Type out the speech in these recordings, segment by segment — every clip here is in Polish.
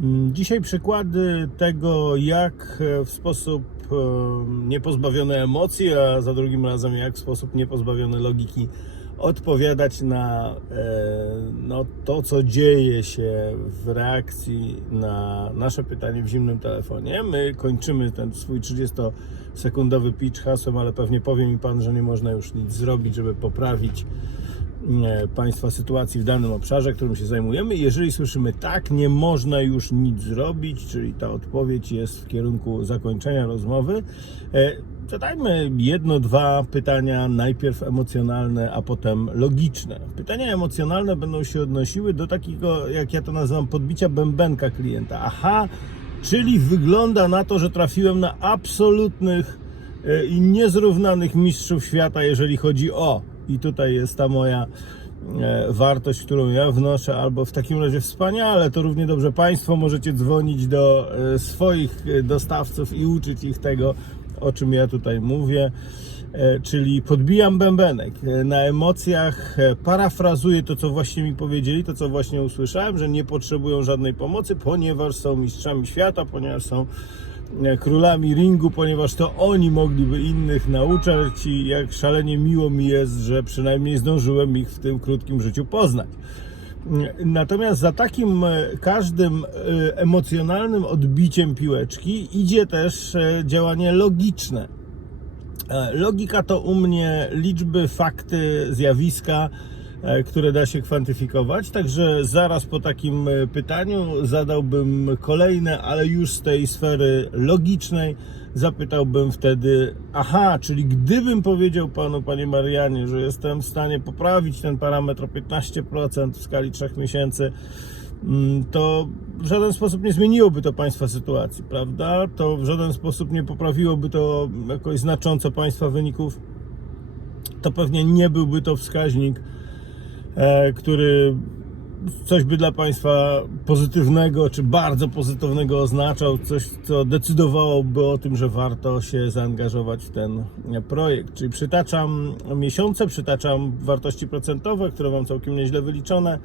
Mm, Dzisiaj przykłady tego, jak e, w sposób niepozbawiony emocji, a za drugim razem jak w sposób niepozbawiony logiki odpowiadać na e, no, to, co dzieje się w reakcji na nasze pytanie w zimnym telefonie. My kończymy ten swój 30-sekundowy pitch hasłem, ale pewnie powie mi Pan, że nie można już nic zrobić, żeby poprawić Państwa sytuacji w danym obszarze, którym się zajmujemy. Jeżeli słyszymy tak, nie można już nic zrobić, czyli ta odpowiedź jest w kierunku zakończenia rozmowy, e, zadajmy jedno, dwa pytania, najpierw emocjonalne, a potem logiczne. Pytania emocjonalne będą się odnosiły do takiego, jak ja to nazywam, podbicia bębenka klienta. Aha, czyli wygląda na to, że trafiłem na absolutnych e, i niezrównanych mistrzów świata, jeżeli chodzi o. I tutaj jest ta moja e, wartość, którą ja wnoszę, albo w takim razie wspaniale, to równie dobrze Państwo możecie dzwonić do e, swoich e, dostawców i uczyć ich tego, o czym ja tutaj mówię. Czyli podbijam bębenek na emocjach, parafrazuję to, co właśnie mi powiedzieli, to, co właśnie usłyszałem, że nie potrzebują żadnej pomocy, ponieważ są mistrzami świata, ponieważ są królami ringu, ponieważ to oni mogliby innych nauczać i jak szalenie miło mi jest, że przynajmniej zdążyłem ich w tym krótkim życiu poznać. Natomiast za takim e, każdym e, emocjonalnym odbiciem piłeczki idzie też e, działanie logiczne. E, Logika to u mnie liczby, fakty, zjawiska, e, które da się kwantyfikować. Także zaraz po takim e, pytaniu zadałbym kolejne, ale już z tej sfery logicznej. Zapytałbym wtedy, aha, czyli gdybym powiedział panu, panie Marianie, że jestem w stanie poprawić ten parametr o 15% w skali 3 miesięcy, mm, to w żaden sposób nie zmieniłoby to Państwa sytuacji, prawda? To w żaden sposób nie poprawiłoby to jakoś znacząco Państwa wyników. To pewnie nie byłby to wskaźnik, e, który coś by dla Państwa pozytywnego czy bardzo pozytywnego oznaczał, coś co decydowałoby o tym, że warto się zaangażować w ten projekt. Czyli przytaczam miesiące, przytaczam wartości procentowe, które mam całkiem nieźle wyliczone e,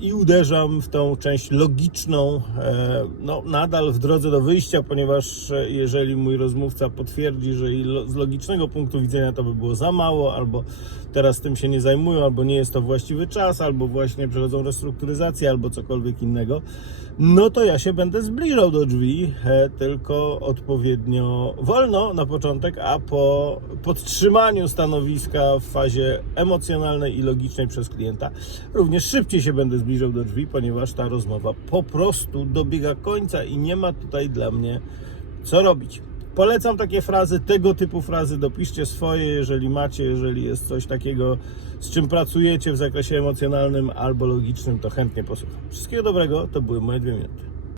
i uderzam w tą część logiczną, e, no nadal w drodze do wyjścia, ponieważ e, jeżeli mój rozmówca potwierdzi, że z logicznego punktu widzenia to by było za mało, albo teraz tym się nie zajmują, albo nie jest to właściwy czas, albo właśnie przechodzą restrukturyzację, albo cokolwiek innego, no to ja się będę zbliżał do drzwi, e, tylko odpowiednio wolno na początek, a po podtrzymaniu stanowiska w fazie emocjonalnej i logicznej przez klienta, również szybciej się będę zbliżał do drzwi, ponieważ ta rozmowa po prostu dobiega końca i nie ma tutaj dla mnie co robić. Polecam takie frazy, tego typu frazy, dopiszcie swoje, jeżeli macie, jeżeli jest coś takiego, z czym pracujecie w zakresie emocjonalnym albo logicznym, to chętnie posłucham. Wszystkiego dobrego, to były moje dwie minuty.